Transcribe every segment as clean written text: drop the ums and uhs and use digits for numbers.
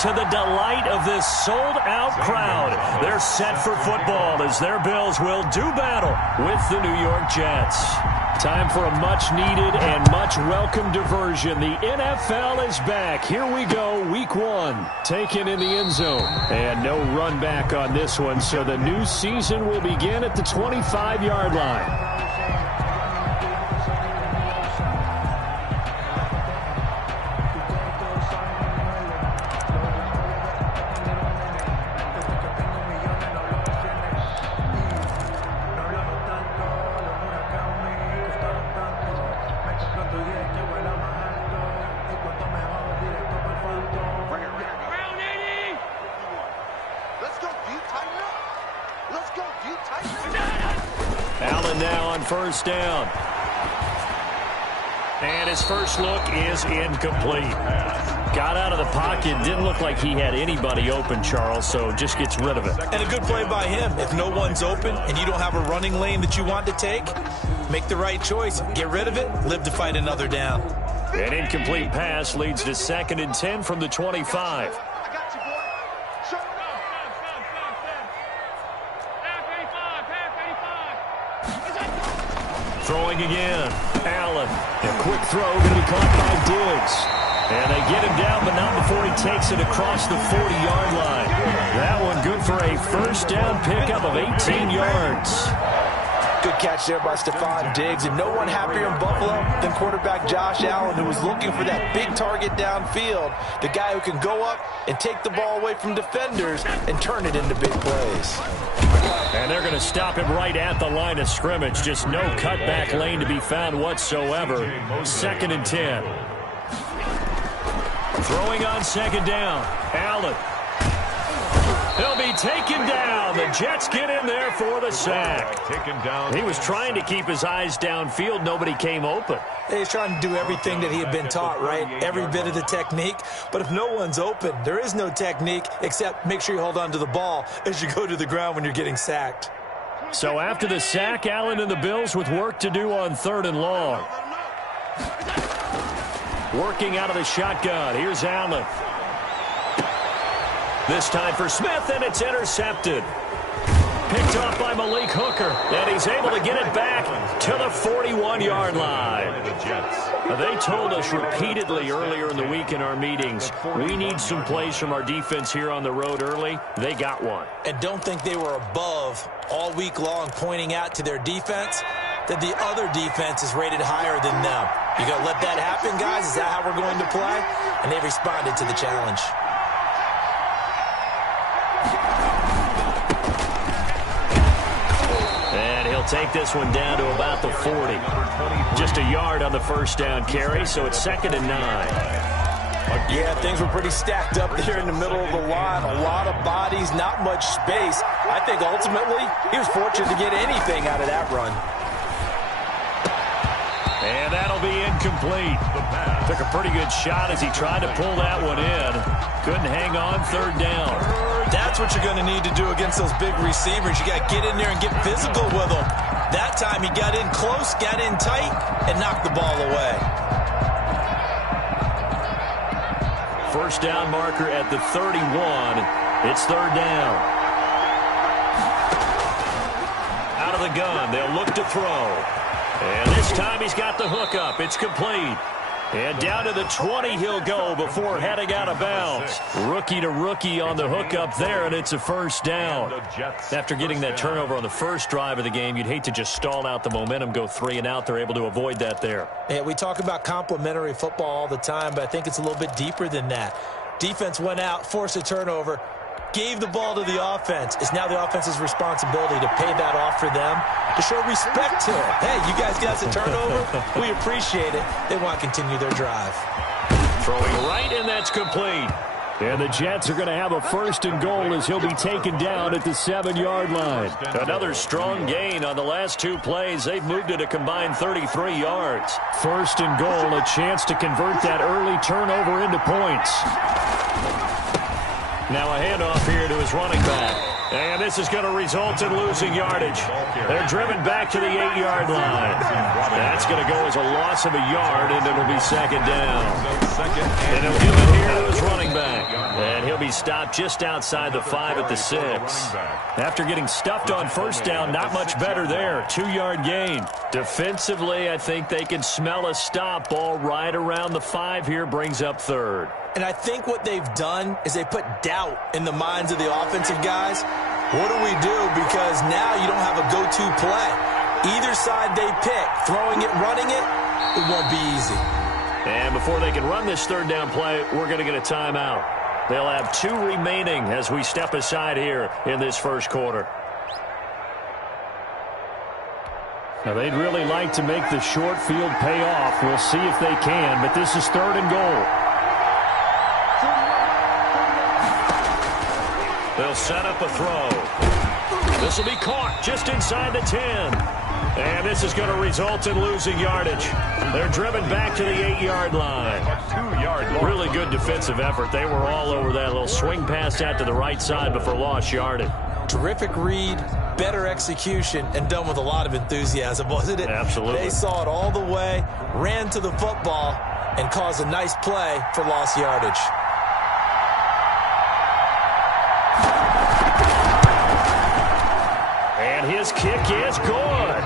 To the delight of this sold-out crowd, they're set for football as their Bills will do battle with the New York Jets. Time for a much-needed and much-welcome diversion. The NFL is back. Here we go, Week 1, taken in the end zone. And no run back on this one, so the new season will begin at the 25-yard line. Allen now on first down. And his first look is incomplete. Got out of the pocket. Didn't look like he had anybody open, Charles, so just gets rid of it. And a good play by him. If no one's open and you don't have a running lane that you want to take, make the right choice. Get rid of it. Live to fight another down. An incomplete pass leads to 2nd and 10 from the 25. Throwing again. Allen. A quick throw going to be caught by Diggs. And they get him down, but not before he takes it across the 40-yard line. That one good for a first down pickup of 18 yards. Good catch there by Stephon Diggs, and no one happier in Buffalo than quarterback Josh Allen, who was looking for that big target downfield, the guy who can go up and take the ball away from defenders and turn it into big plays. And they're going to stop him right at the line of scrimmage. Just no cutback lane to be found whatsoever. 2nd and 10. Throwing on 2nd down. Allen. He'll be taken down. The Jets get in there for the sack. He was trying to keep his eyes downfield. Nobody came open. He's trying to do everything that he had been taught, right? Every bit of the technique. But if no one's open, there is no technique except make sure you hold on to the ball as you go to the ground when you're getting sacked. So after the sack, Allen and the Bills with work to do on 3rd and long. Working out of the shotgun. Here's Allen. This time for Smith, and it's intercepted. Picked off by Malik Hooker, and he's able to get it back to the 41-yard line. They told us repeatedly earlier in the week in our meetings, we need some plays from our defense here on the road early. They got one. And don't think they were above all week long pointing out to their defense that the other defense is rated higher than them. You got to let that happen, guys? Is that how we're going to play? And they responded to the challenge. And he'll take this one down to about the 40. Just a yard on the first down carry, so it's 2nd and 9. Yeah, things were pretty stacked up there in the middle of the line. A lot of bodies, not much space. I think ultimately he was fortunate to get anything out of that run. And that'll be incomplete. Took a pretty good shot as he tried to pull that one in. Couldn't hang on 3rd down. That's what you're going to need to do against those big receivers. You got to get in there and get physical with them. That time he got in close, got in tight, and knocked the ball away. First down marker at the 31. It's 3rd down. Out of the gun. They'll look to throw. And this time he's got the hook up. It's complete. And down to the 20 he'll go before heading out of bounds. Rookie to rookie on the hook up there, and it's a first down. After getting that turnover on the first drive of the game, you'd hate to just stall out the momentum, go 3 and out. They're able to avoid that there. Yeah, we talk about complementary football all the time, but I think it's a little bit deeper than that. Defense went out, forced a turnover, gave the ball to the offense. It's now the offense's responsibility to pay that off for them, to show respect to it. Hey, you guys got a turnover? We appreciate it. They want to continue their drive. Throwing right, and that's complete. And the Jets are going to have a 1st and goal as he'll be taken down at the 7-yard line. Another strong gain on the last 2 plays. They've moved it a combined 33 yards. 1st and goal, a chance to convert that early turnover into points. Now a handoff here to his running back. And this is going to result in losing yardage. They're driven back to the 8-yard line. That's going to go as a loss of a yard, and it'll be 2nd down. And he'll give it here to his running back. And he'll be stopped just outside the 5 at the 6. After getting stuffed on first down, not much better there. 2-yard gain. Defensively, I think they can smell a stop. Ball right around the 5 here, brings up 3rd. And I think what they've done is they put doubt in the minds of the offensive guys. What do we do? Because now you don't have a go-to play. Either side they pick, throwing it, running it, it won't be easy. And before they can run this 3rd down play, we're going to get a timeout. They'll have 2 remaining as we step aside here in this first quarter. Now, they'd really like to make the short field pay off. We'll see if they can, but this is 3rd and goal. They'll set up a throw. This will be caught just inside the 10. And this is going to result in losing yardage. They're driven back to the 8-yard line. Really good defensive effort. They were all over that little swing pass out to the right side before lost yardage. Terrific read, better execution, and done with a lot of enthusiasm, wasn't it? Absolutely. They saw it all the way, ran to the football, and caused a nice play for lost yardage. And his kick is good.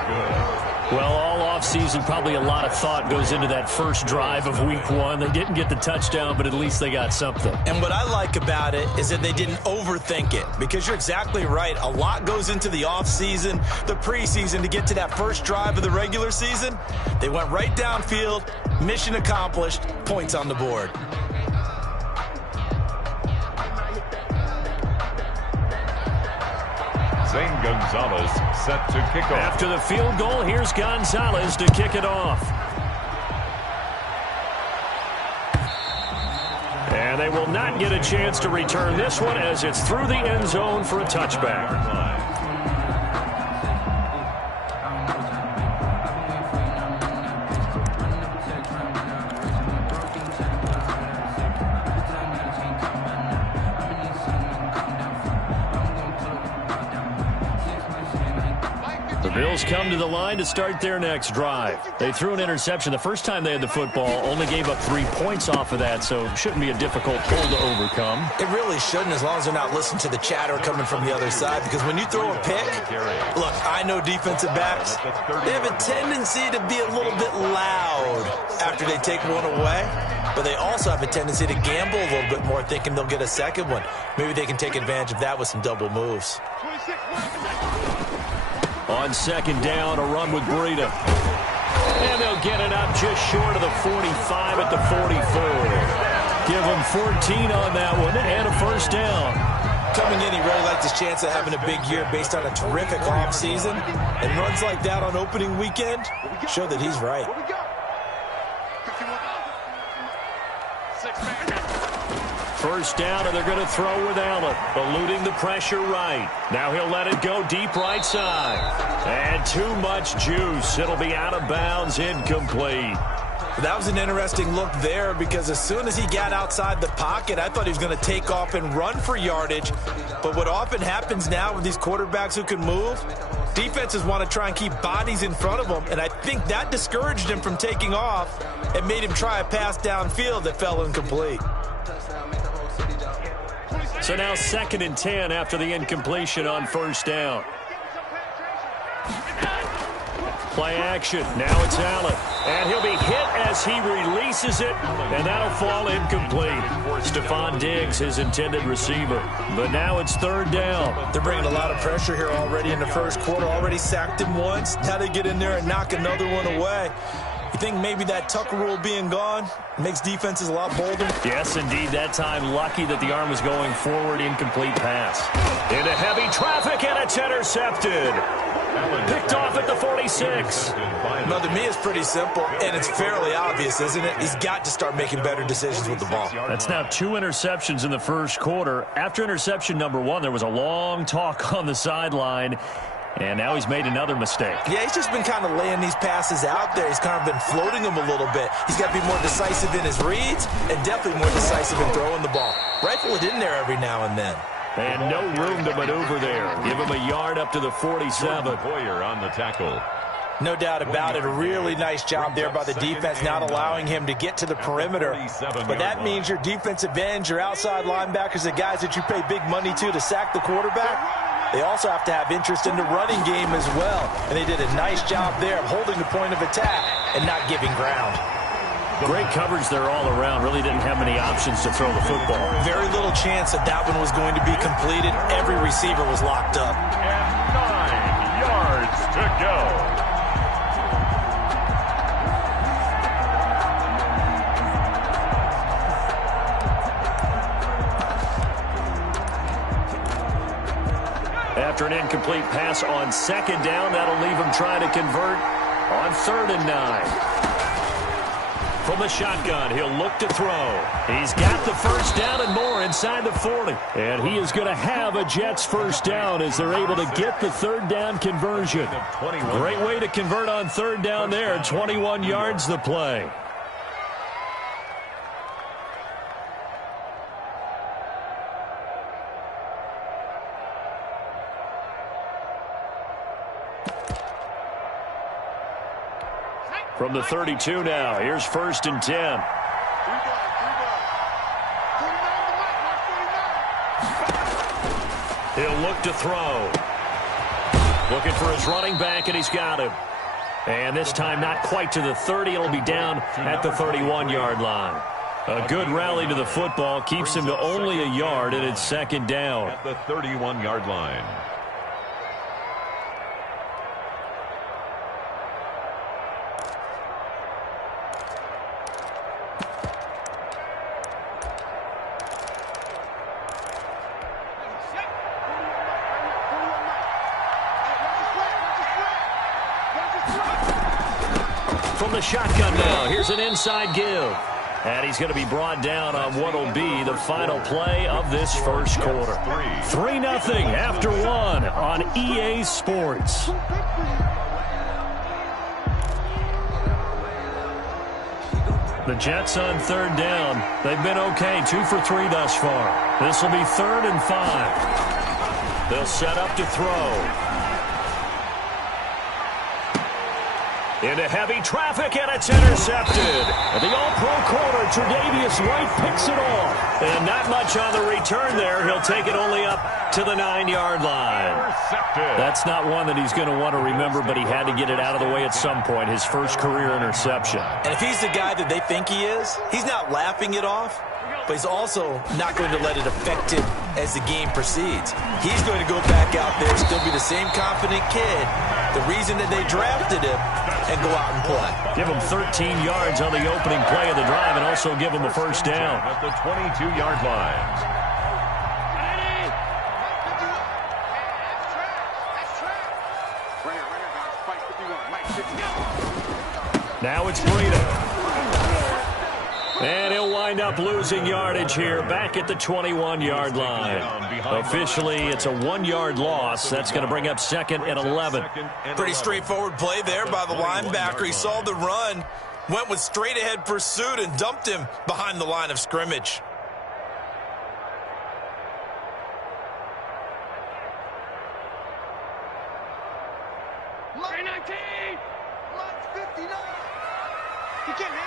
Well, all offseason, probably a lot of thought goes into that first drive of week 1. They didn't get the touchdown, but at least they got something. And what I like about it is that they didn't overthink it, because you're exactly right. A lot goes into the offseason, the preseason, to get to that first drive of the regular season. They went right downfield, mission accomplished, points on the board. Zane Gonzalez set to kick off. After the field goal, here's Gonzalez to kick it off. And they will not get a chance to return this one as it's through the end zone for a touchback. Bills come to the line to start their next drive. They threw an interception the first time they had the football, only gave up 3 points off of that, so shouldn't be a difficult hole to overcome. It really shouldn't, as long as they're not listening to the chatter coming from the other side, because when you throw a pick, look, I know defensive backs, they have a tendency to be a little bit loud after they take one away, but they also have a tendency to gamble a little bit more, thinking they'll get a second one. Maybe they can take advantage of that with some double moves. On second down, a run with Breida. And they'll get it up just short of the 45 at the 44. Give them 14 on that one and a first down. Coming in, he really liked his chance of having a big year based on a terrific offseason. And runs like that on opening weekend show that he's right. First down, and they're going to throw with Allen, eluding the pressure right. Now he'll let it go deep right side. And too much juice. It'll be out of bounds, incomplete. That was an interesting look there, because as soon as he got outside the pocket, I thought he was going to take off and run for yardage. But what often happens now with these quarterbacks who can move, defenses want to try and keep bodies in front of them, and I think that discouraged him from taking off and made him try a pass downfield that fell incomplete. So now 2nd and 10 after the incompletion on first down. Play action. Now it's Allen. And he'll be hit as he releases it, and that'll fall incomplete. Stephon Diggs, his intended receiver. But now it's 3rd down. They're bringing a lot of pressure here already in the first quarter. Already sacked him once. Now they get in there and knock another one away. You think maybe that Tucker rule being gone makes defenses a lot bolder? Yes, indeed. That time, lucky that the arm was going forward. Incomplete pass. Into heavy traffic, and it's intercepted. Picked off at the 46. Now, to me, it's pretty simple, and it's fairly obvious, isn't it? He's got to start making better decisions with the ball. That's now 2 interceptions in the first quarter. After interception number 1, there was a long talk on the sideline. And now he's made another mistake. Yeah, he's just been kind of laying these passes out there. He's kind of been floating them a little bit. He's got to be more decisive in his reads and definitely more decisive in throwing the ball. Rifle it in there every now and then. And no room to maneuver there. Give him a yard up to the 47. Boyer on the tackle. No doubt about it. A really nice job there by the defense, not allowing him to get to the perimeter. But that means your defensive ends, your outside linebackers, the guys that you pay big money to sack the quarterback, they also have to have interest in the running game as well. And they did a nice job there of holding the point of attack and not giving ground. Great coverage there all around. Really didn't have many options to throw the football. Very little chance that that one was going to be completed. Every receiver was locked up. And 9 yards to go. After an incomplete pass on second down, that'll leave him trying to convert on 3rd and 9. From the shotgun, he'll look to throw. He's got the first down and more inside the 40. And he is going to have a Jets first down as they're able to get the 3rd down conversion. Great way to convert on 3rd down there. 21 yards the play. From the 32 now, here's 1st and 10. He'll look to throw. Looking for his running back, and he's got him. And this time not quite to the 30. It'll be down at the 31-yard line. A good rally to the football. Keeps him to only a yard, and it's 2nd down. At the 31-yard line. From the shotgun now, here's an inside give. And he's going to be brought down on what will be the final play of this first quarter. 3-0 after 1 on EA Sports. The Jets on 3rd down. They've been okay, 2 for 3 thus far. This will be 3rd and 5. They'll set up to throw. Into heavy traffic, and it's intercepted. The all-pro corner, Tre'Davious White, picks it off. And not much on the return there. He'll take it only up to the 9-yard line. That's not one that he's going to want to remember, but he had to get it out of the way at some point, his first career interception. And if he's the guy that they think he is, he's not laughing it off, but he's also not going to let it affect him as the game proceeds. He's going to go back out there, still be the same confident kid, the reason that they drafted him, and go out and play. Give him 13 yards on the opening play of the drive and also give him a first down. At the 22-yard line. Now it's Breida. And he'll wind up losing yardage here back at the 21-yard line. Officially, it's a 1-yard loss. That's going to bring up 2nd and 11. Pretty straightforward play there by the linebacker. He saw the run, went with straight-ahead pursuit, and dumped him behind the line of scrimmage. Line 19! Line 59! You can't hang.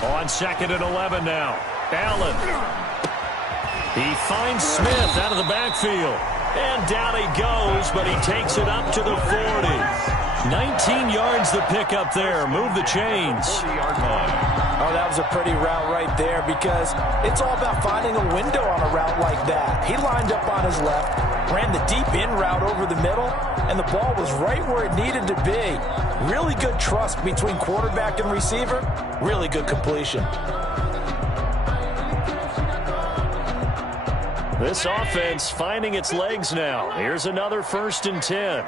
On 2nd and 11 now. Allen. He finds Smith out of the backfield. And down he goes, but he takes it up to the 40. 19 yards the pickup there. Move the chains. 40-yard line. Oh, that was a pretty route right there because it's all about finding a window on a route like that. He lined up on his left, ran the deep in route over the middle, and the ball was right where it needed to be. Really good trust between quarterback and receiver. Really good completion. This offense finding its legs now. Here's another 1st and 10.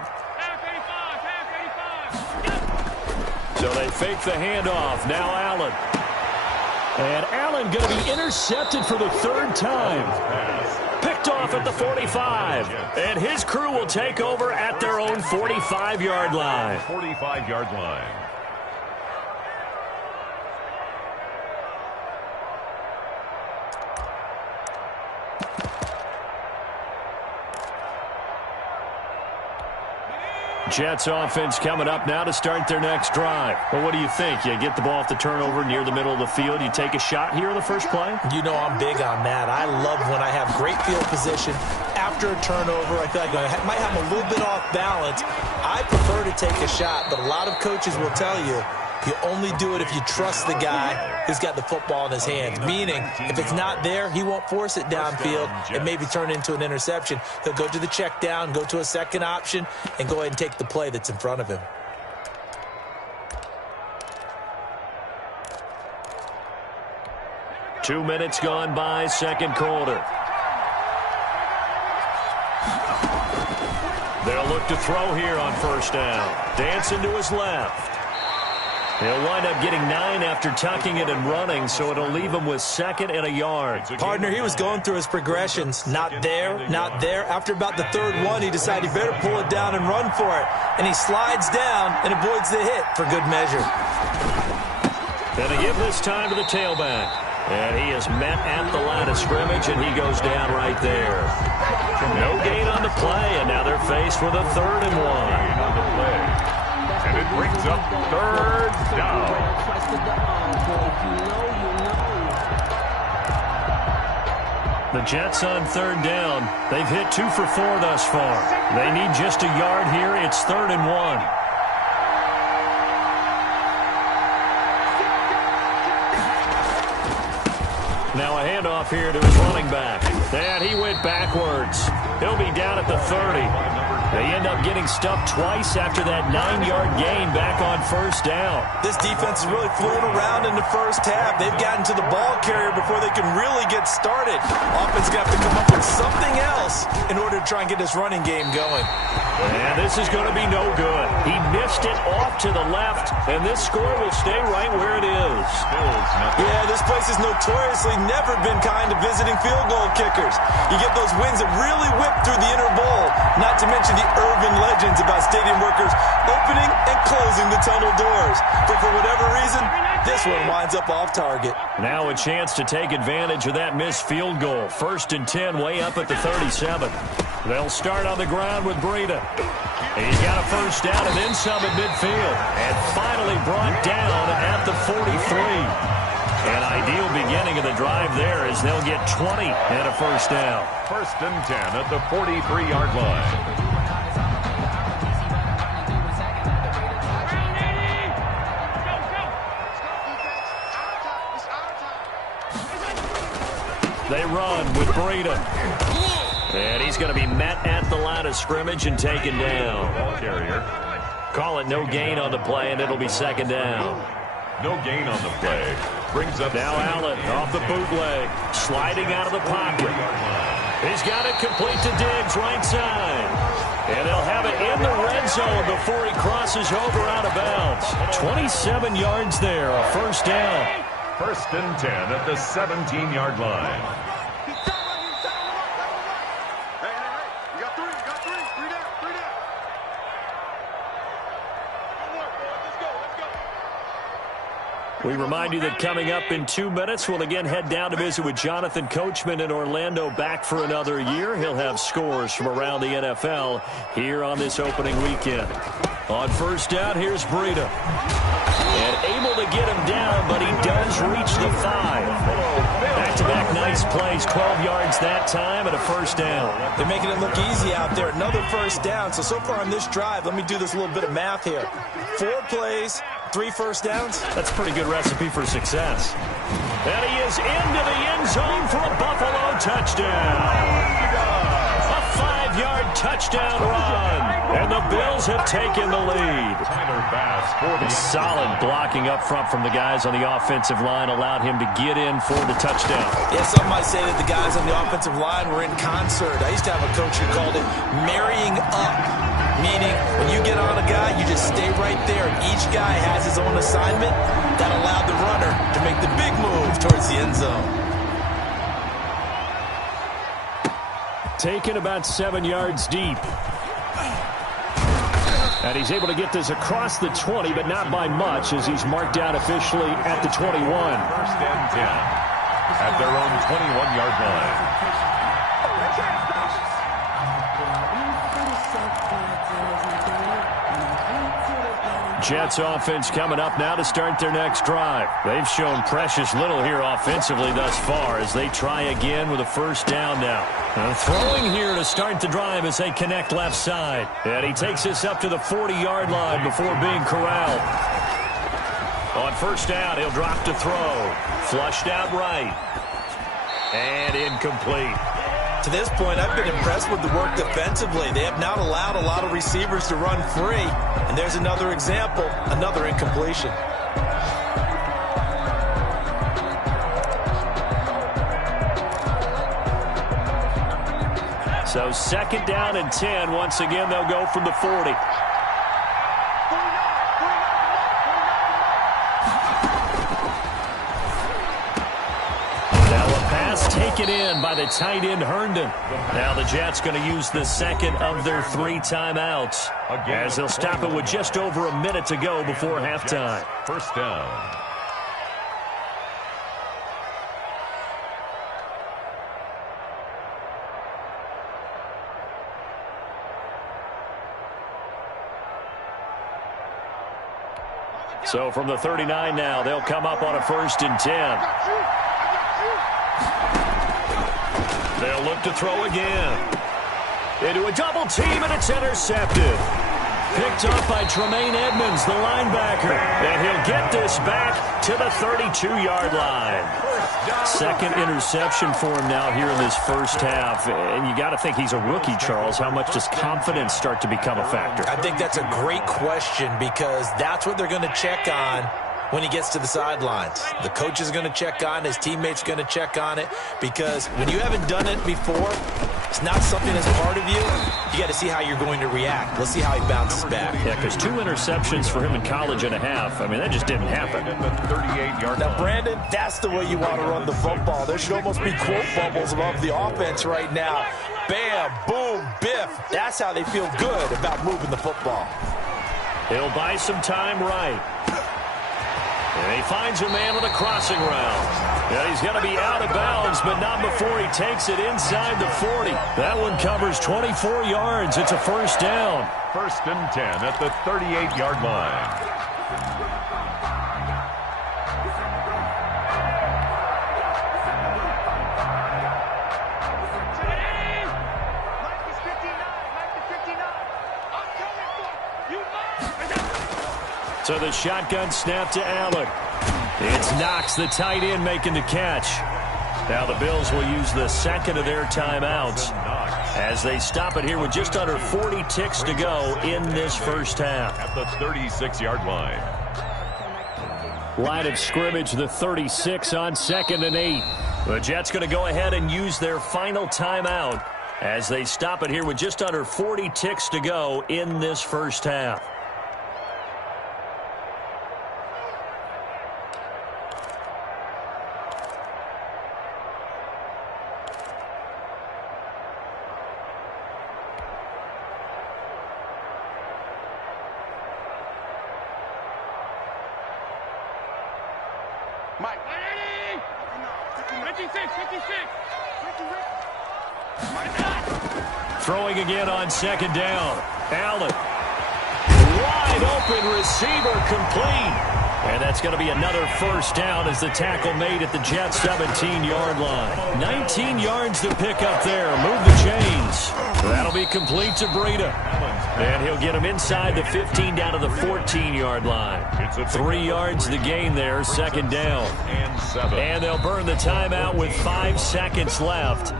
So they fake the handoff. Now Allen. And Allen going to be intercepted for the 3rd time. Picked off at the 45. And his crew will take over at their own 45-yard line. 45-yard line. Jets offense coming up now to start their next drive. Well, what do you think? You get the ball off the turnover near the middle of the field. You take a shot here in the first play? You know I'm big on that. I love when I have great field position after a turnover. I feel like I might have a little bit off balance. I prefer to take a shot, but a lot of coaches will tell you you only do it if you trust the guy who's got the football in his hands. Meaning, if it's not there, he won't force it downfield and maybe turn it into an interception. He'll go to the check down, go to a second option, and go ahead and take the play that's in front of him. Two minutes gone by, second quarter. They'll look to throw here on first down. Dancing to his left. He'll wind up getting 9 after tucking it and running, so it'll leave him with 2nd and a yard. Partner, he was going through his progressions. Not there, not there. After about the third one, he decided he better pull it down and run for it. And he slides down and avoids the hit for good measure. Gonna give this time to the tailback. And he is met at the line of scrimmage, and he goes down right there. No gain on the play, and now they're faced with a 3rd and 1. And it brings up 3rd down. The Jets on 3rd down. They've hit 2 for 4 thus far. They need just a yard here. It's 3rd and 1. Now a handoff here to his running back. And he went backwards. He'll be down at the 30. They end up getting stuffed twice after that 9-yard gain back on first down. This defense is really floating around in the first half. They've gotten to the ball carrier before they can really get started. Offense going to have to come up with something else in order to try and get this running game going. And this is going to be no good. He missed it off to the left, and this score will stay right where it is. Yeah, this place has notoriously never been kind to visiting field goal kickers. You get those wins that really whip through the inner bowl, not to mention the urban legends about stadium workers opening and closing the tunnel doors. But for whatever reason, this one winds up off target. Now a chance to take advantage of that missed field goal. 1st and 10 way up at the 37. They'll start on the ground with Breida. He's got a first down and then some at midfield. And finally brought down at the 43. An ideal beginning of the drive there as they'll get 20 and a first down. 1st and 10 at the 43-yard line. They run with Breida. And he's going to be met at the line of scrimmage and taken down. Ball carrier. Call it no gain on the play, and it'll be 2nd down. No gain on the play. Brings up now Allen off the bootleg. Sliding out of the pocket. He's got it complete to Diggs, right side. And they'll have it in the red zone before he crosses over out of bounds. 27 yards there, a first down. 1st and 10 at the 17-yard line. We remind you that coming up in 2 minutes, we'll again head down to visit with Jonathan Coachman in Orlando, back for another year. He'll have scores from around the NFL here on this opening weekend. On first down, here's Breida. And able to get him down, but he does reach the 5. Back-to-back nice plays, 12 yards that time, and a first down. They're making it look easy out there. Another first down. So far on this drive, let me do this little bit of math here. 4 plays, 3 first downs. That's a pretty good recipe for success. And he is into the end zone for a Buffalo touchdown. A 5-yard touchdown run. And the Bills have taken the lead. Solid blocking up front from the guys on the offensive line allowed him to get in for the touchdown. Yeah, some might say that the guys on the offensive line were in concert. I used to have a coach who called it marrying up, meaning when you get on a guy, you just stay right there. Each guy has his own assignment. That allowed the runner to make the big move towards the end zone. Taken about 7 yards deep. And he's able to get this across the 20, but not by much, as he's marked out officially at the 21. 1st and 10 at their own 21-yard line. Jets offense coming up now to start their next drive. They've shown precious little here offensively thus far as they try again with a first down now. Throwing here to start the drive as they connect left side. And he takes this up to the 40-yard line before being corralled. On first down, he'll drop to throw. Flushed out right. And incomplete. To this point, I've been impressed with the work defensively. They have not allowed a lot of receivers to run free. And there's another example, another incompletion. So second down and 10. Once again, they'll go from the 40. Taken in by the tight end Herndon. Now the Jets going to use the second of their 3 timeouts as they'll stop it with just over a minute to go before halftime. First down. So from the 39 now, they'll come up on a 1st and 10. They'll look to throw again. Into a double team, and it's intercepted. Picked up by Tremaine Edmonds, the linebacker. And he'll get this back to the 32-yard line. Second interception for him now here in this first half. And you got to think he's a rookie, Charles. How much does confidence start to become a factor? I think that's a great question because that's what they're going to check on when he gets to the sidelines. The coach is going to check on it. His teammates going to check on it because when you haven't done it before, it's not something that's part of you. You got to see how you're going to react. Let's see how he bounces back. Yeah, because 2 interceptions for him in college and a half. I mean, that just didn't happen. Now, Brandon, that's the way you want to run the football. There should almost be quote bubbles above the offense right now. Bam, boom, biff. That's how they feel good about moving the football. He'll buy some time right. And he finds a man with a crossing route. Yeah, he's going to be out of bounds, but not before he takes it inside the 40. That one covers 24 yards. It's a first down. 1st and 10 at the 38-yard line. So the shotgun snap to Allen. It's Knox, the tight end, making the catch. Now the Bills will use the second of their timeouts as they stop it here with just under 40 ticks to go in this first half. At the 36-yard line. Line of scrimmage, the 36 on 2nd and 8. The Jets going to go ahead and use their final timeout as they stop it here with just under 40 ticks to go in this first half. Mike. 56. Throwing again on 2nd down. Allen. Wide open receiver complete. And that's going to be another first down as the tackle made at the Jets' 17-yard line. 19 yards to pick up there. Move the chains. That'll be complete to Breida. And he'll get him inside the 15 down to the 14-yard line. 3 yards to gain there, 2nd down. And they'll burn the timeout with 5 seconds left.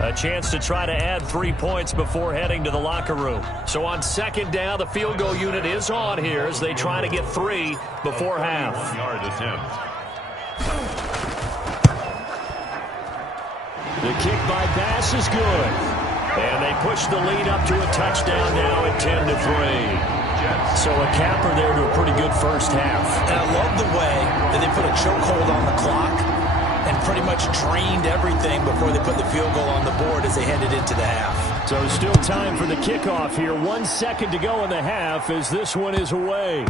A chance to try to add 3 points before heading to the locker room. So on 2nd down, the field goal unit is on here as they try to get 3 before half. The kick by Bass is good. And they push the lead up to a touchdown now at 10-3. So a capper there to a pretty good first half. And I love the way that they put a chokehold on the clock and pretty much drained everything before they put the field goal on the board as they headed into the half. So still time for the kickoff here. 1 second to go in the half as this one is away.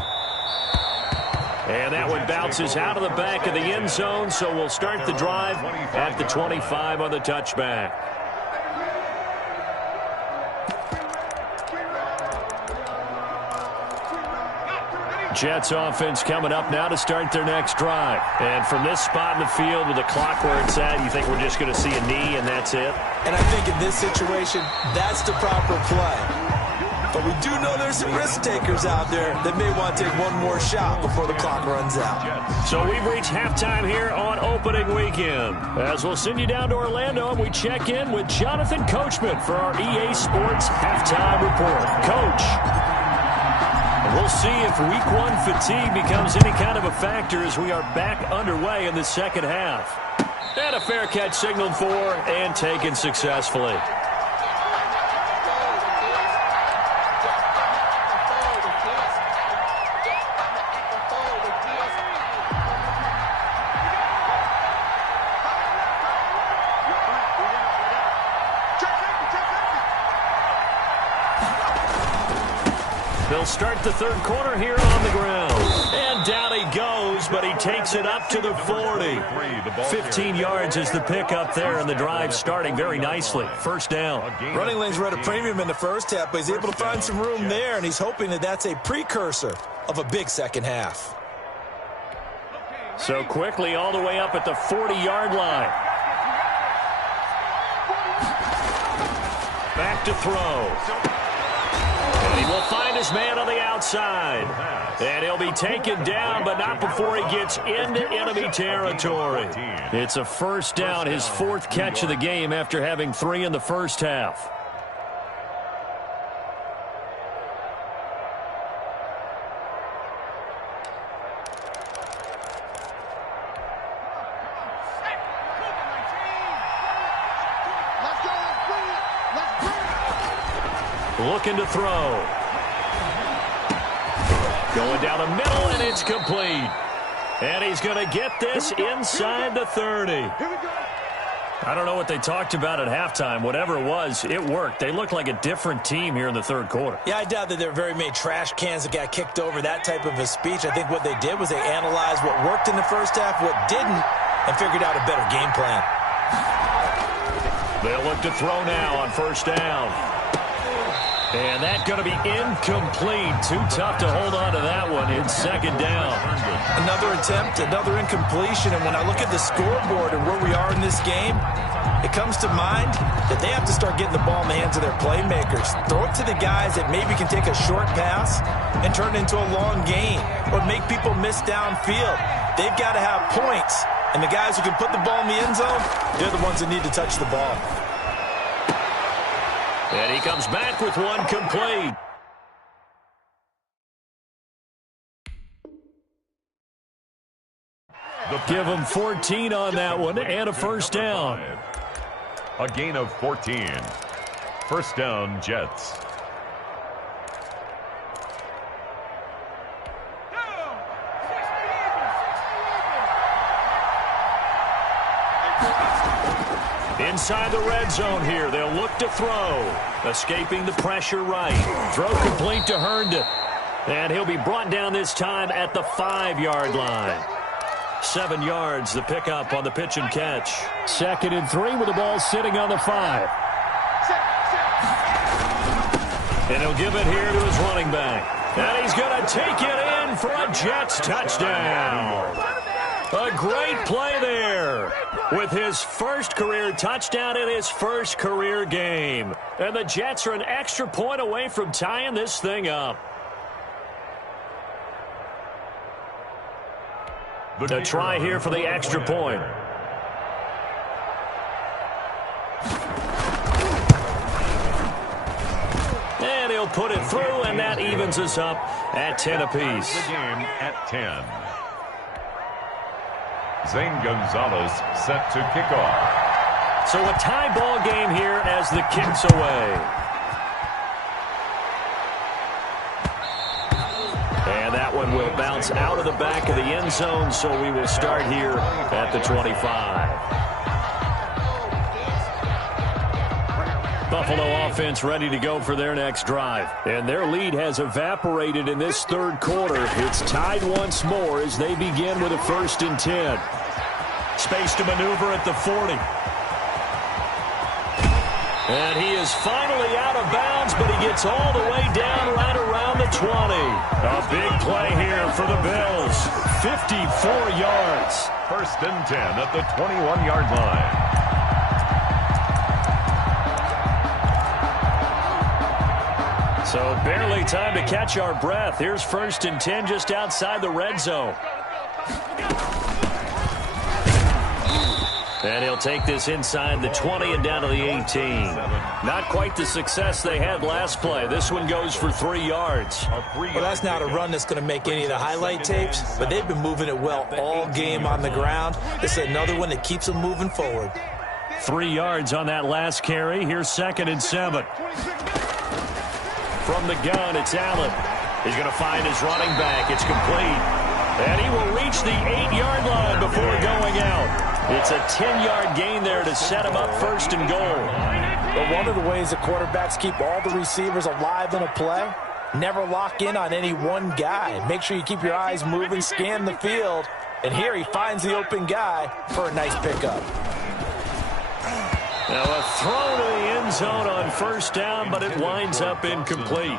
And that one bounces out of the back of the end zone, so we'll start the drive at the 25 on the touchback. Jets offense coming up now to start their next drive. And from this spot in the field with the clock where it's at, you think we're just going to see a knee and that's it? And I think in this situation, that's the proper play. But we do know there's some risk takers out there that may want to take one more shot before the clock runs out. So we've reached halftime here on opening weekend. As we'll send you down to Orlando and we check in with Jonathan Coachman for our EA Sports Halftime Report. Coach. We'll see if week one fatigue becomes any kind of a factor as we are back underway in the second half. And a fair catch signaled for and taken successfully. They'll start the third quarter here on the ground. And down he goes, but he takes it up to the 40. 15 yards is the pickup there, and the drive starting very nicely. First down. Running lanes were at a premium in the first half, but he's able to find some room there, and he's hoping that that's a precursor of a big second half. So quickly all the way up at the 40-yard line. Back to throw. And he will find his man on the outside. And he'll be taken down, but not before he gets into enemy territory. It's a first down, his fourth catch of the game after having 3 in the first half. Looking to throw. Going down the middle, and it's complete. And he's going to get this inside the 30. I don't know what they talked about at halftime. Whatever it was, it worked. They looked like a different team here in the third quarter. Yeah, I doubt that there were very many trash cans that got kicked over, that type of a speech. I think what they did was they analyzed what worked in the first half, what didn't, and figured out a better game plan. They'll look to throw now on first down. And that's going to be incomplete. Too tough to hold on to that one. It's second down. Another attempt, another incompletion. And when I look at the scoreboard and where we are in this game, it comes to mind that they have to start getting the ball in the hands of their playmakers. Throw it to the guys that maybe can take a short pass and turn it into a long gain or make people miss downfield. They've got to have points. And the guys who can put the ball in the end zone, they're the ones that need to touch the ball. And he comes back with one complete. Give him 14 on that one and a first down. A gain of 14. First down, Jets. Inside the red zone here, they'll look to throw. Escaping the pressure right. Throw complete to Herndon. And he'll be brought down this time at the 5-yard line. 7 yards, the pickup on the pitch and catch. 2nd and 3 with the ball sitting on the 5. And he'll give it here to his running back. And he's going to take it in for a Jets touchdown. A great play there with his first career touchdown in his first career game. And the Jets are an extra point away from tying this thing up. The try here for the extra point. And he'll put it through, and that evens us up at 10 apiece. The game at 10. Zane Gonzalez set to kick off. So a tie ball game here as the kick's away. And that one will bounce out of the back of the end zone, so we will start here at the 25. Buffalo offense ready to go for their next drive. And their lead has evaporated in this third quarter. It's tied once more as they begin with a 1st and 10. Space to maneuver at the 40. And he is finally out of bounds, but he gets all the way down right around the 20. A big play here for the Bills. 54 yards. First and 10 at the 21-yard line. So barely time to catch our breath. Here's first and 10 just outside the red zone. And he'll take this inside the 20 and down to the 18. Not quite the success they had last play. This one goes for 3 yards. Well, that's not a run that's going to make any of the highlight tapes, but they've been moving it well all game on the ground. This is another one that keeps them moving forward. 3 yards on that last carry. Here's second and 7. From the gun, it's Allen. He's going to find his running back. It's complete. And he will reach the 8-yard line before going out. It's a 10-yard gain there to set him up first and goal. But one of the ways the quarterbacks keep all the receivers alive in a play, never lock in on any one guy. Make sure you keep your eyes moving, scan the field. And here he finds the open guy for a nice pickup. Now a throw to the end zone on first down, but it winds up incomplete.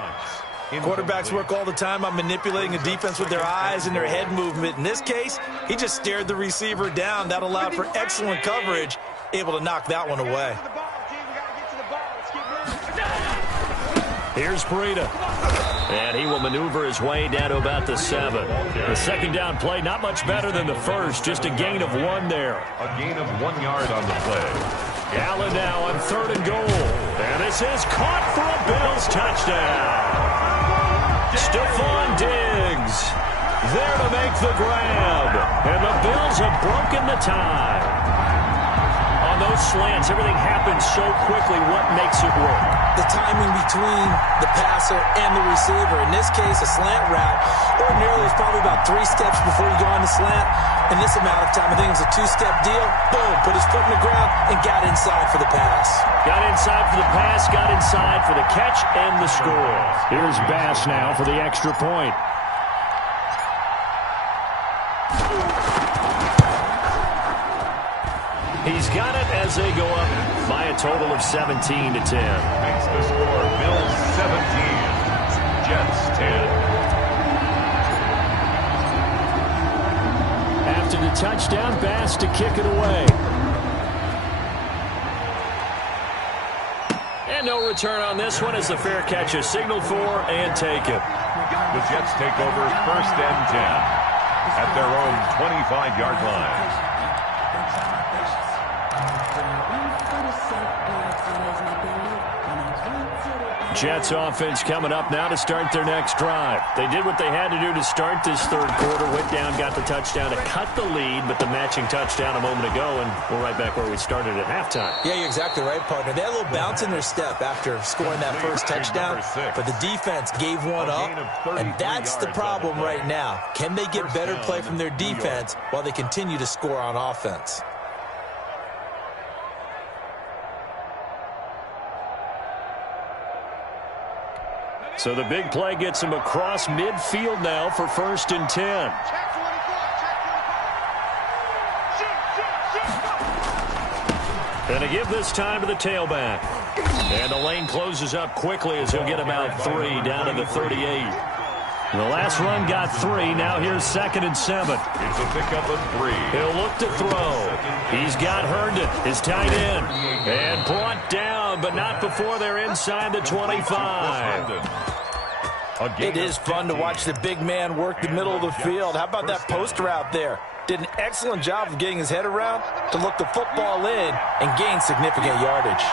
Quarterbacks work all the time on manipulating a defense with their eyes and their head movement. In this case, he just stared the receiver down. That allowed for excellent coverage, able to knock that one away. Here's Breida. And he will maneuver his way down to about the 7. The second down play, not much better than the first. Just a gain of 1 there. A gain of 1 yard on the play. Allen now on third and goal. And this is caught for a Bills touchdown. Stephon Diggs there to make the grab. And the Bills have broken the tie. On those slants, everything happens so quickly. What makes it work? The timing between the passer and the receiver. In this case, a slant route. Ordinarily, it's probably about 3 steps before you go on the slant. In this amount of time, I think it was a 2-step deal. Boom, put his foot in the ground and got inside for the pass. Got inside for the pass, got inside for the catch and the score. Here's Bass now for the extra point. He's got it as they go up by a total of 17 to 10. Makes the score Bills 17, Jets 10. After the touchdown, Bass to kick it away. And no return on this one as the fair catch is signaled for and taken. The Jets take over first and 10 at their own 25-yard line. Jets offense coming up now to start their next drive. They did what they had to do to start this third quarter. Went down, got the touchdown to cut the lead, but the matching touchdown a moment ago, and we're right back where we started at halftime. Yeah, you're exactly right, partner. They had a little bounce in their step after scoring that first touchdown, but the defense gave one up, and that's the problem right now. Can they get better play from their defense while they continue to score on offense? So the big play gets him across midfield now for first and 10. And to give this time to the tailback. And the lane closes up quickly as he'll get about 3 down to the 38. The last run got 3. Now here's second and 7. It's a pickup of 3. He'll look to throw. He's got Herndon, his tight end. And brought down, but not before they're inside the 25. It is fun to watch the big man work the middle of the field. How about that post route there? Did an excellent job of getting his head around to look the football in and gain significant yardage.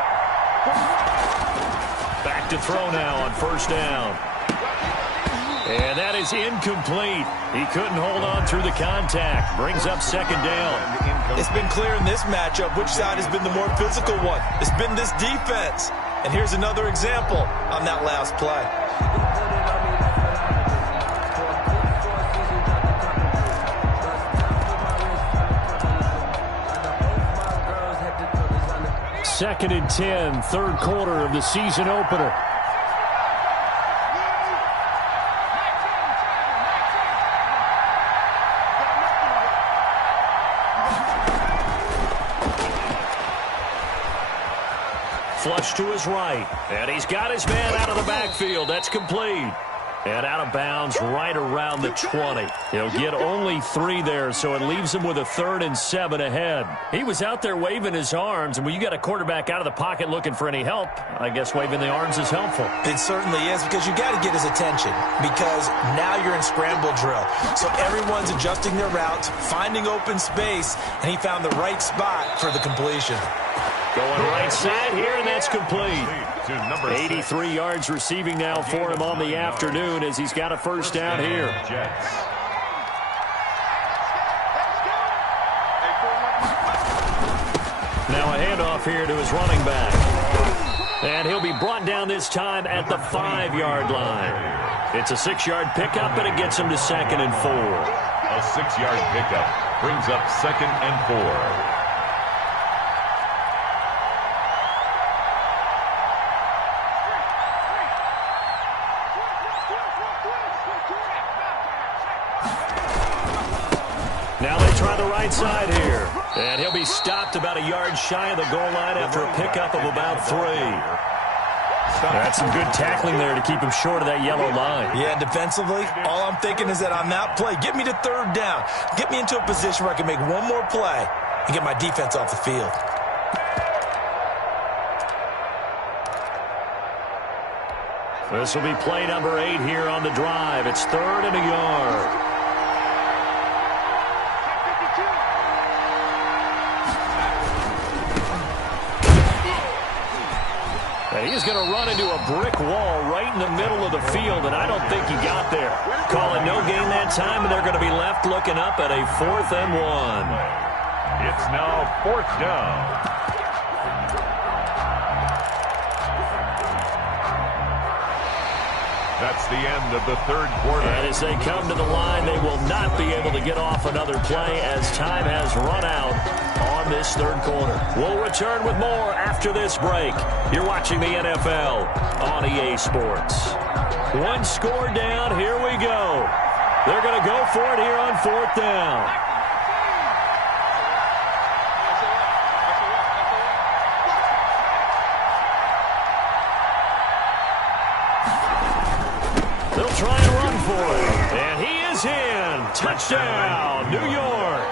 Back to throw now on first down. And that is incomplete. He couldn't hold on through the contact. Brings up second down. It's been clear in this matchup which side has been the more physical one. It's been this defense. And here's another example on that last play. Second and 10, third quarter of the season opener. Flush to his right, and he's got his man out of the backfield. That's complete. And out of bounds right around the 20. He'll get only 3 there, so it leaves him with a 3rd and 7 ahead. He was out there waving his arms, and when you got a quarterback out of the pocket looking for any help, I guess waving the arms is helpful. It certainly is, because you got to get his attention, because now you're in scramble drill. So everyone's adjusting their routes, finding open space, and he found the right spot for the completion. Going right side here, and that's complete. 83 yards receiving now for him on the afternoon as he's got a first down here. Now a handoff here to his running back. And he'll be brought down this time at the 5-yard line. It's a 6-yard pickup, and it gets him to 2nd and 4. A 6-yard pickup brings up 2nd and 4. Now they try the right side here. And he'll be stopped about a yard shy of the goal line after a pickup of about 3. That's some good tackling there to keep him short of that yellow line. Yeah, defensively, all I'm thinking is that on that play, get me to 3rd down. Get me into a position where I can make one more play and get my defense off the field. This will be play number 8 here on the drive. It's 3rd and a yard. He's going to run into a brick wall right in the middle of the field, and I don't think he got there. Calling no gain that time, and they're going to be left looking up at a 4th and 1. It's now 4th down. That's the end of the 3rd quarter. And as they come to the line, they will not be able to get off another play as time has run out on this 3rd quarter. We'll return with more after this break. You're watching the NFL on EA Sports. 1 score down. Here we go. They're going to go for it here on 4th down. They'll try and run for it. And he is in. Touchdown, New York.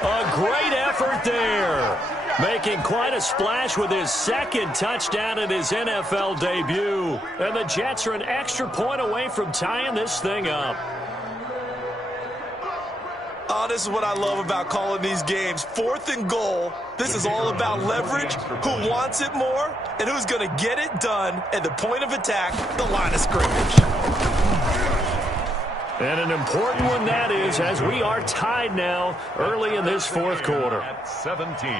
A great effort there. Making quite a splash with his 2nd touchdown in his NFL debut. And the Jets are an extra point away from tying this thing up. Oh, this is what I love about calling these games. 4th and goal. This is all about leverage, who wants it more, and who's going to get it done at the point of attack, the line of scrimmage. And an important one that is, as we are tied now early in this 4th quarter. At 17.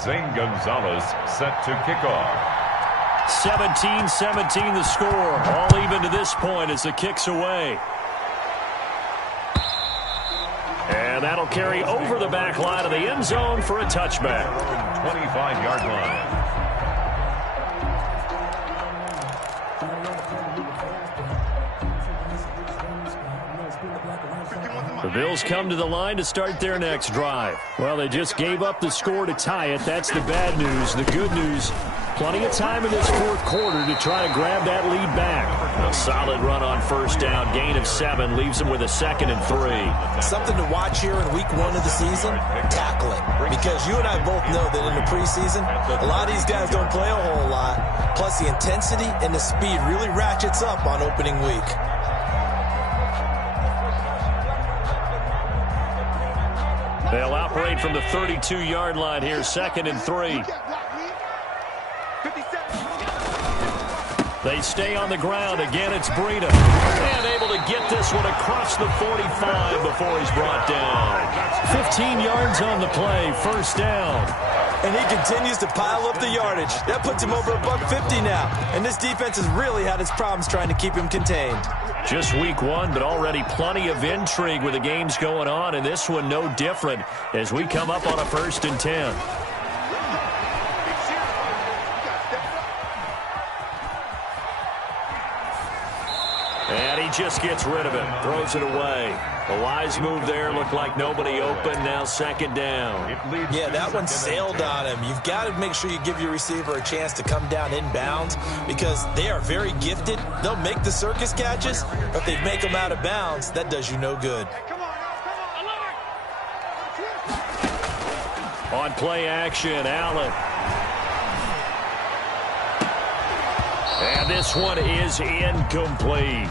Zane Gonzalez set to kick off. 17-17 the score. All even to this point as the kick's away. And that'll carry over the back line of the end zone for a touchback. 25-yard line. The Bills come to the line to start their next drive. Well, they just gave up the score to tie it. That's the bad news. The good news, plenty of time in this 4th quarter to try to grab that lead back. A solid run on 1st down. Gain of 7 leaves them with a 2nd and 3. Something to watch here in week 1 of the season, tackling. Because you and I both know that in the preseason, a lot of these guys don't play a whole lot. Plus, the intensity and the speed really ratchets up on opening week. They'll operate from the 32-yard line here, 2nd and 3. They stay on the ground. Again, it's Breida. And able to get this one across the 45 before he's brought down. 15 yards on the play, 1st down. And he continues to pile up the yardage. That puts him over $150 now. And this defense has really had its problems trying to keep him contained. Just week 1, but already plenty of intrigue with the games going on, and this one no different as we come up on a 1st and 10. And he he just gets rid of it, throws it away. A wise move there. Looked like nobody open. Now second down. Yeah, that one sailed on him. You've got to make sure you give your receiver a chance to come down inbounds because they are very gifted. They'll make the circus catches, but if they make them out of bounds, that does you no good. On play action, Allen. And this one is incomplete.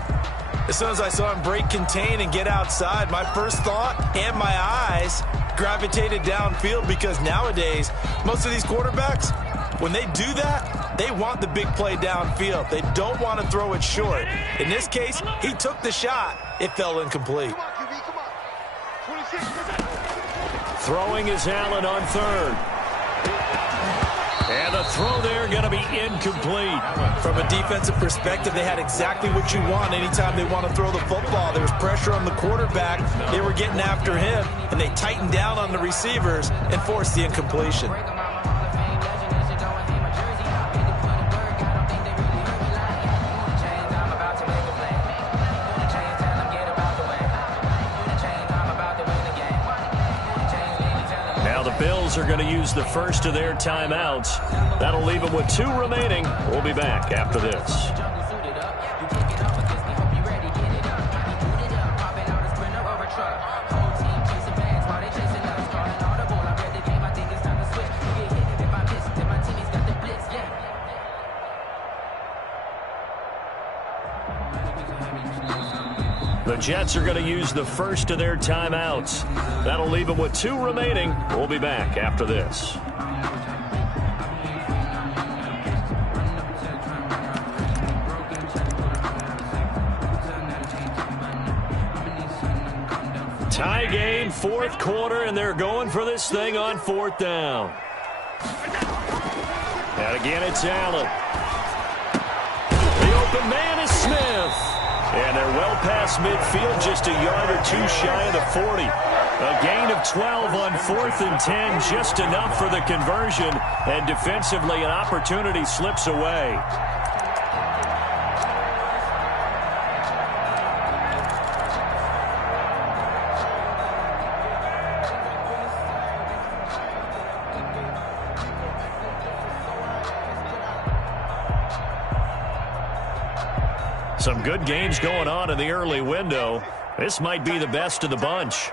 As soon as I saw him break contain and get outside, my first thought and my eyes gravitated downfield because nowadays, most of these quarterbacks, when they do that, they want the big play downfield. They don't want to throw it short. In this case, he took the shot. It fell incomplete. Throwing is Allen on third. And the throw there going to be incomplete. From a defensive perspective, they had exactly what you want anytime they want to throw the football. There was pressure on the quarterback. They were getting after him, and they tightened down on the receivers and forced the incompletion. Bills are going to use the first of their timeouts. That'll leave them with 2 remaining. We'll be back after this. The Jets are going to use the first of their timeouts. That'll leave them with 2 remaining. We'll be back after this. Tie game, 4th quarter, and they're going for this thing on 4th down. And again, it's Allen. The open man is Smith. And they're well past midfield, just a yard or 2 shy of the 40. A gain of 12 on 4th and 10, just enough for the conversion. And defensively, an opportunity slips away. Some good games going on in the early window. This might be the best of the bunch.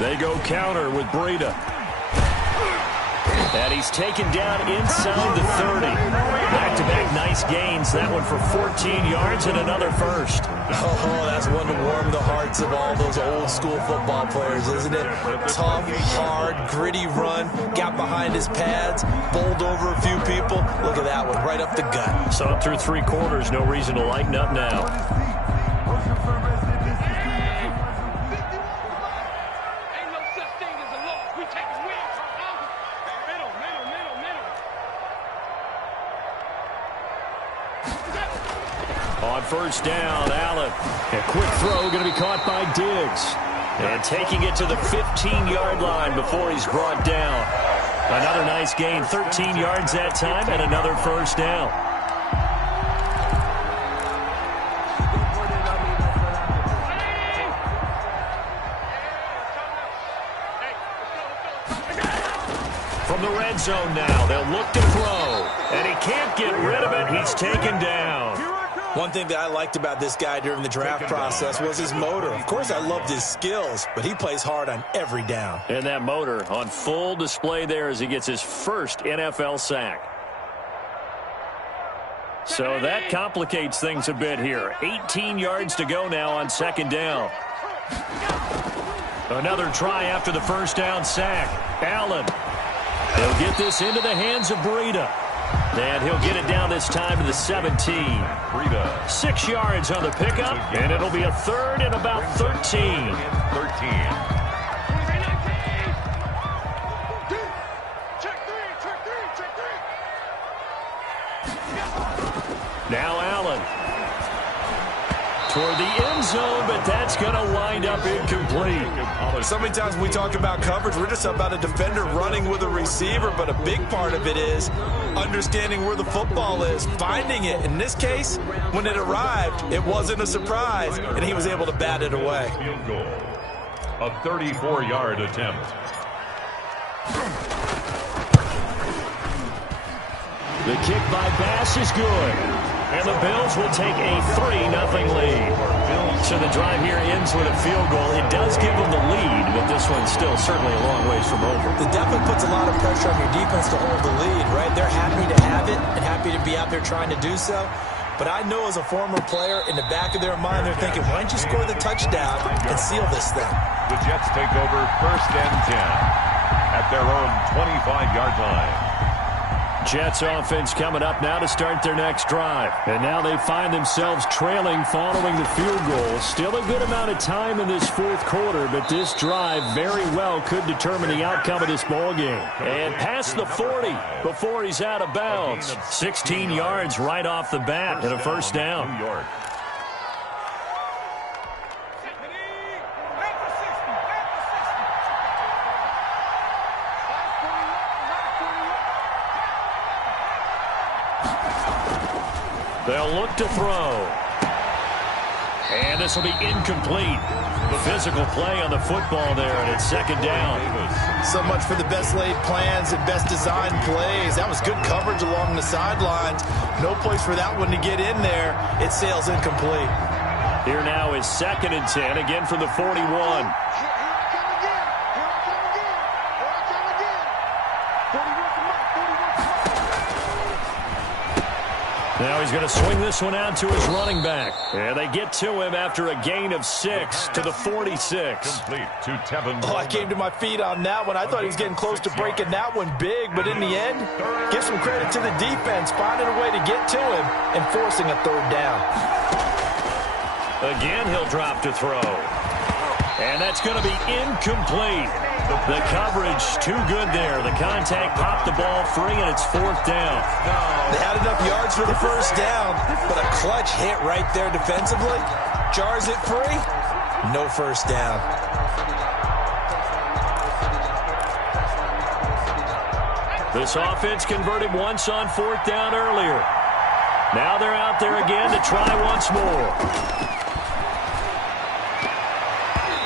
They go counter with Breida. And he's taken down inside the 30. Back-to-back nice gains. That one for 14 yards and another first. Oh, that's one to warm the hearts of all those old-school football players, isn't it? Tough, hard, gritty run. Got behind his pads, bowled over a few people. Look at that one, right up the gut. Saw it through 3 quarters. No reason to lighten up now. On first down, Allen. A quick throw going to be caught by Diggs. And taking it to the 15-yard line before he's brought down. Another nice gain, 13 yards that time, and another first down. From the red zone now, they'll look to throw. And he can't get rid of it. He's taken down. One thing that I liked about this guy during the draft process was his motor. Of course, I loved his skills, but he plays hard on every down. And that motor on full display there as he gets his first NFL sack. So that complicates things a bit here. 18 yards to go now on second down. Another try after the first down sack. Allen. He'll get this into the hands of Breida. And he'll get it down this time to the 17. 6 yards on the pickup, and it'll be a third and about 13. Now Allen. toward the end zone, but that's going to wind up incomplete. So many times we talk about coverage, we're just about a defender running with a receiver, but a big part of it is understanding where the football is, finding it. In this case, when it arrived, it wasn't a surprise, and he was able to bat it away. Field goal. A 34-yard attempt. The kick by Bass is good. And the Bills will take a 3-0 lead. So the drive here ends with a field goal. It does give them the lead, but this one's still certainly a long ways from over. It definitely puts a lot of pressure on your defense to hold the lead, right? They're happy to have it and happy to be out there trying to do so. But I know as a former player, in the back of their mind, they're thinking, why don't you score the touchdown and seal this thing? The Jets take over 1st and 10 at their own 25-yard line. Jets offense coming up now to start their next drive. And now they find themselves trailing following the field goal. Still a good amount of time in this fourth quarter, but this drive very well could determine the outcome of this ball game. And past the 40 before he's out of bounds. 16 yards right off the bat and a first down. New York. They'll look to throw. And this will be incomplete. The physical play on the football there, and it's 2nd down. So much for the best laid plans and best designed plays. That was good coverage along the sidelines. No place for that one to get in there. It sails incomplete. Here now is 2nd and 10, again from the 41. Now he's going to swing this one out to his running back. And they get to him after a gain of 6 to the 46. Complete to Tevin. Oh, I came to my feet on that one. I thought he was getting close to breaking that one big, but in the end, give some credit to the defense, finding a way to get to him and forcing a 3rd down. Again, he'll drop to throw. And that's going to be incomplete. The coverage too good there. The contact popped the ball free, and it's 4th down. They had enough yards for the first down, but a clutch hit right there defensively. Jars it free. No first down. This offense converted once on 4th down earlier. Now they're out there again to try once more.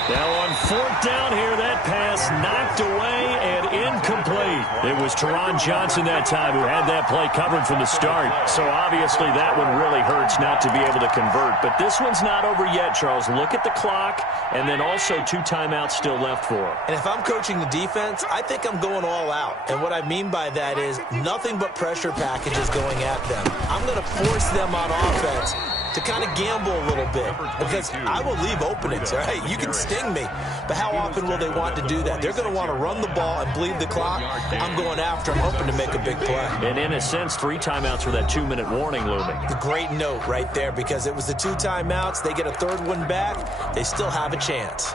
Now on 4th down here, that pass knocked away and incomplete. It was Teron Johnson that time who had that play covered from the start. So obviously that one really hurts not to be able to convert. But this one's not over yet, Charles. Look at the clock, and then also 2 timeouts still left for him. And if I'm coaching the defense, I think I'm going all out. And what I mean by that is nothing but pressure packages going at them. I'm going to force them on offense to kind of gamble a little bit, because I will leave openings, all right? You can sting me, but how often will they want to do that? They're going to want to run the ball and bleed the clock. I'm going after them, hoping to make a big play. And in a sense, 3 timeouts with that 2-minute warning looming. A great note right there, because it was the 2 timeouts. They get a 3rd one back. They still have a chance.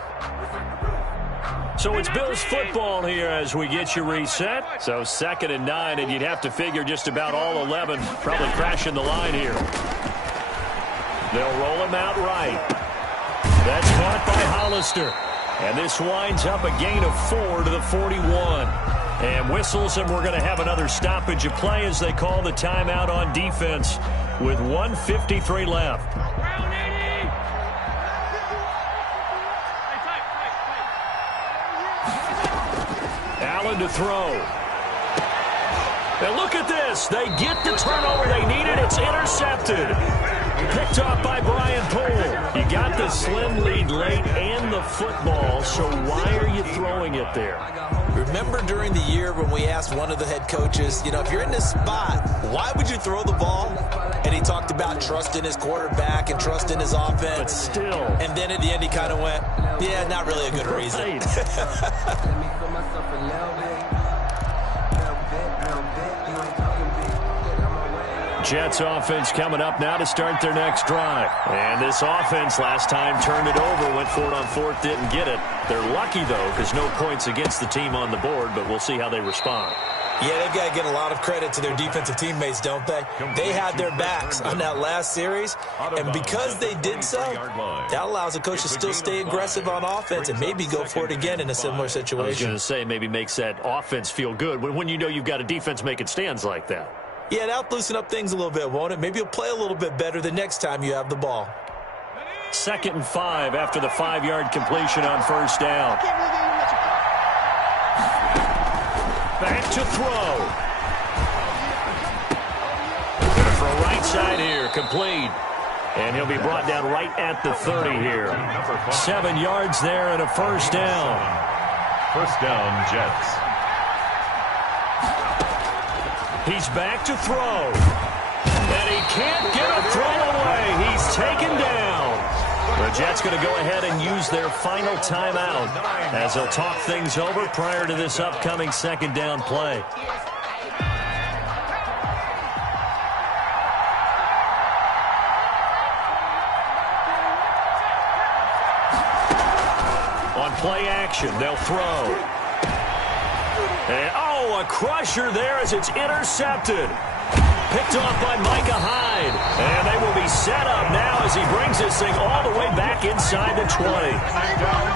So it's Bills football here as we get you reset. So 2nd and 9, and you'd have to figure just about all 11 probably crashing the line here. They'll roll him out right. That's caught by Hollister. And this winds up a gain of 4 to the 41. And whistles, and we're going to have another stoppage of play as they call the timeout on defense with 1:53 left. Allen to throw. And look at this. They get the turnover they needed. It's intercepted. Picked off by Brian Poole. You got the slim lead late and the football, so why are you throwing it there? Remember during the year when we asked one of the head coaches, you know, if you're in this spot, why would you throw the ball? And he talked about trusting his quarterback and trusting his offense. But still. And then at the end he kind of went, yeah, not really a good reason. Jets offense coming up now to start their next drive. And this offense last time turned it over, went for it on 4th, didn't get it. They're lucky, though, because no points against the team on the board, but we'll see how they respond. Yeah, they've got to get a lot of credit to their defensive teammates, don't they? They had their backs on that last series, and because they did so, that allows the coach to still stay aggressive on offense and maybe go for it again in a similar situation. I was going to say, maybe makes that offense feel good when you know you've got a defense making stands like that. Yeah, that'll loosen up things a little bit, won't it? Maybe you'll play a little bit better the next time you have the ball. 2nd and 5 after the 5-yard completion on first down. Back to throw. Gonna throw right side here, complete. And he'll be brought down right at the 30 here. 7 yards there and a first down. First down, Jets. He's back to throw. And he can't get a throw away. He's taken down. The Jets going to go ahead and use their final timeout as they'll talk things over prior to this upcoming 2nd down play. On play action, they'll throw. And, a crusher there as it's intercepted. Picked off by Micah Hyde. And they will be set up now as he brings this thing all the way back inside the 20.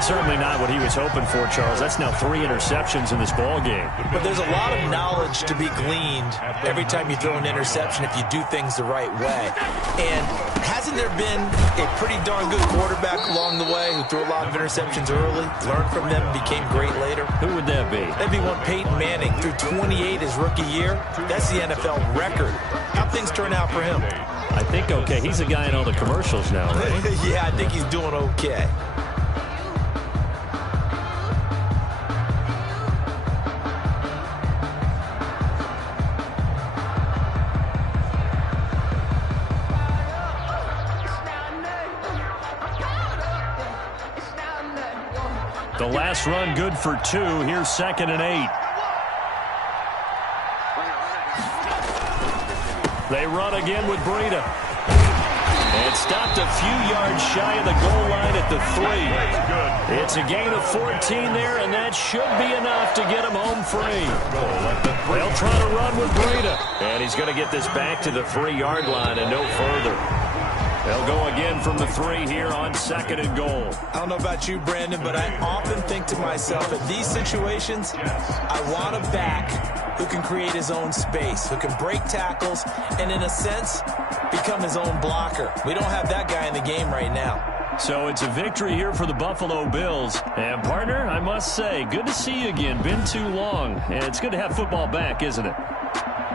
Certainly not what he was hoping for, Charles. That's now 3 interceptions in this ball game. But there's a lot of knowledge to be gleaned every time you throw an interception if you do things the right way. And hasn't there been a pretty darn good quarterback along the way who threw a lot of interceptions early, learned from them, and became great later? Who would that be? That'd be one Peyton Manning. Threw 28 his rookie year. That's the NFL record. How'd things turn out for him? I think okay. He's a guy in all the commercials now, right? Yeah, I think he's doing okay. The last run good for 2. Here's 2nd and 8. They run again with Breida. And stopped a few yards shy of the goal line at the 3. It's a gain of 14 there, and that should be enough to get him home free. They'll try to run with Breida. And he's going to get this back to the 3-yard line and no further. They'll go again from the 3 here on 2nd and goal. I don't know about you, Brandon, but I often think to myself, in these situations, I want a back who can create his own space, who can break tackles, and in a sense, become his own blocker. We don't have that guy in the game right now. So it's a victory here for the Buffalo Bills. And, partner, I must say, good to see you again. Been too long. And it's good to have football back, isn't it?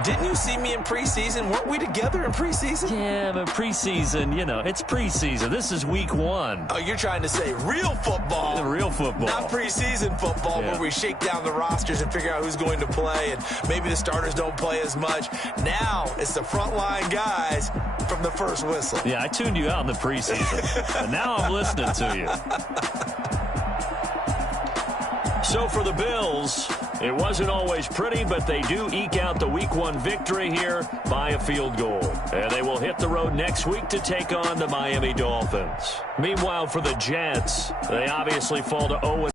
Didn't you see me in preseason? Weren't we together in preseason? Yeah, but preseason, it's preseason. This is week 1. Oh, you're trying to say real football. The real football. Not preseason football, where we shake down the rosters and figure out who's going to play, and maybe the starters don't play as much. Now it's the frontline guys from the first whistle. Yeah, I tuned you out in the preseason. But now I'm listening to you. So for the Bills, it wasn't always pretty, but they do eke out the Week 1 victory here by a field goal. And they will hit the road next week to take on the Miami Dolphins. Meanwhile, for the Jets, they obviously fall to 0.